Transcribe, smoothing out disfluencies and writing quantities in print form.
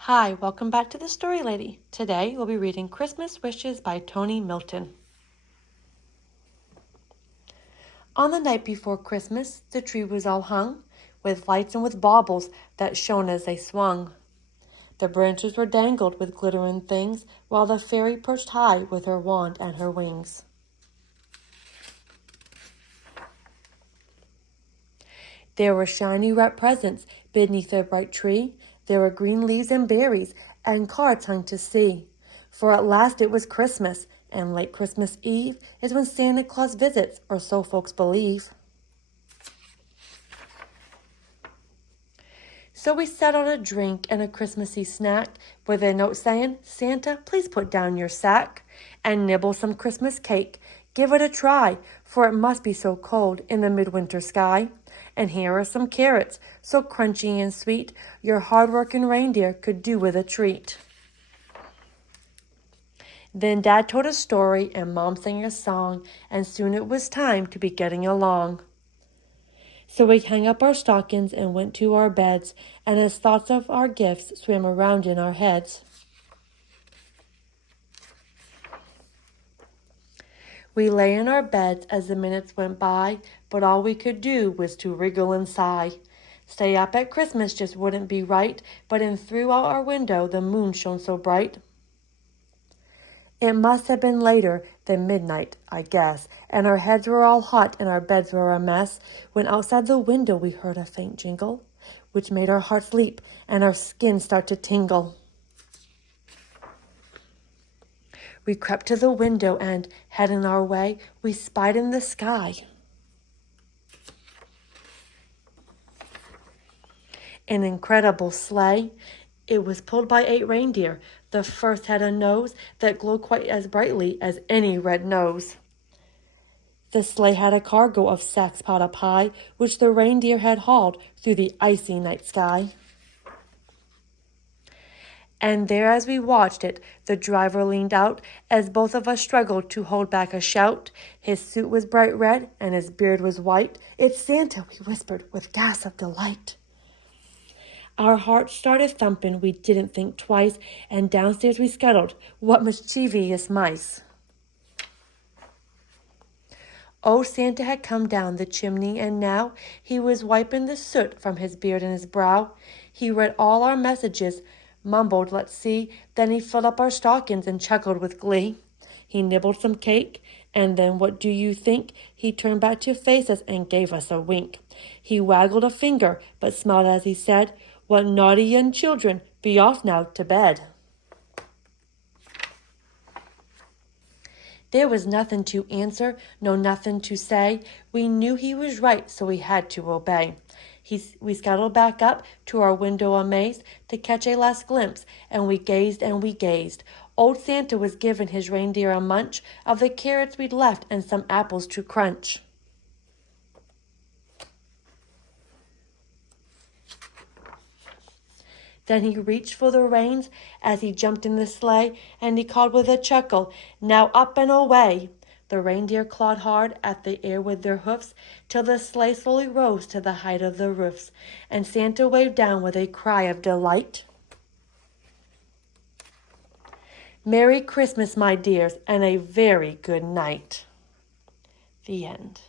Hi, welcome back to the Story Lady. Today we'll be reading Christmas Wishes by Tony Milton. On the night before Christmas, the tree was all hung with lights and with baubles that shone as they swung. The branches were dangled with glittering things, while the fairy perched high with her wand and her wings. There were shiny red presents beneath a bright tree. There were green leaves and berries, and cards hung to see. For at last it was Christmas, and late Christmas Eve is when Santa Claus visits, or so folks believe. So we set on a drink and a Christmassy snack, with a note saying, "Santa, please put down your sack, and nibble some Christmas cake. Give it a try, for it must be so cold in the midwinter sky. And here are some carrots, so crunchy and sweet, your hard-working reindeer could do with a treat." Then Dad told a story and Mom sang a song, and soon it was time to be getting along. So we hung up our stockings and went to our beds, and as thoughts of our gifts swam around in our heads. We lay in our beds as the minutes went by, but all we could do was to wriggle and sigh. Stay up at Christmas just wouldn't be right, but in through out our window the moon shone so bright. It must have been later than midnight, I guess, and our heads were all hot and our beds were a mess, when outside the window we heard a faint jingle, which made our hearts leap and our skin start to tingle. We crept to the window and, heading our way, we spied in the sky an incredible sleigh. It was pulled by 8 reindeer. The first had a nose that glowed quite as brightly as any red nose. The sleigh had a cargo of sacks piled up high, which the reindeer had hauled through the icy night sky. And there, as we watched it, the driver leaned out, as both of us struggled to hold back a shout. His suit was bright red, and his beard was white. "It's Santa," we whispered with gasps of delight. Our hearts started thumping, we didn't think twice, and downstairs we scuttled. What mischievous mice! Old Santa had come down the chimney, and now he was wiping the soot from his beard and his brow. He read all our messages, mumbled, "Let's see," then he filled up our stockings and chuckled with glee. He nibbled some cake, and then what do you think? He turned back to face us and gave us a wink. He waggled a finger, but smiled as he said, "What naughty young children, be off now to bed." There was nothing to answer, no nothing to say. We knew he was right, so we had to obey. We scuttled back up to our window amazed to catch a last glimpse, and we gazed and we gazed. Old Santa was giving his reindeer a munch of the carrots we'd left and some apples to crunch. Then he reached for the reins as he jumped in the sleigh, and he called with a chuckle, "Now up and away!" The reindeer clawed hard at the air with their hoofs, till the sleigh slowly rose to the height of the roofs, and Santa waved down with a cry of delight. "Merry Christmas, my dears, and a very good night." The end.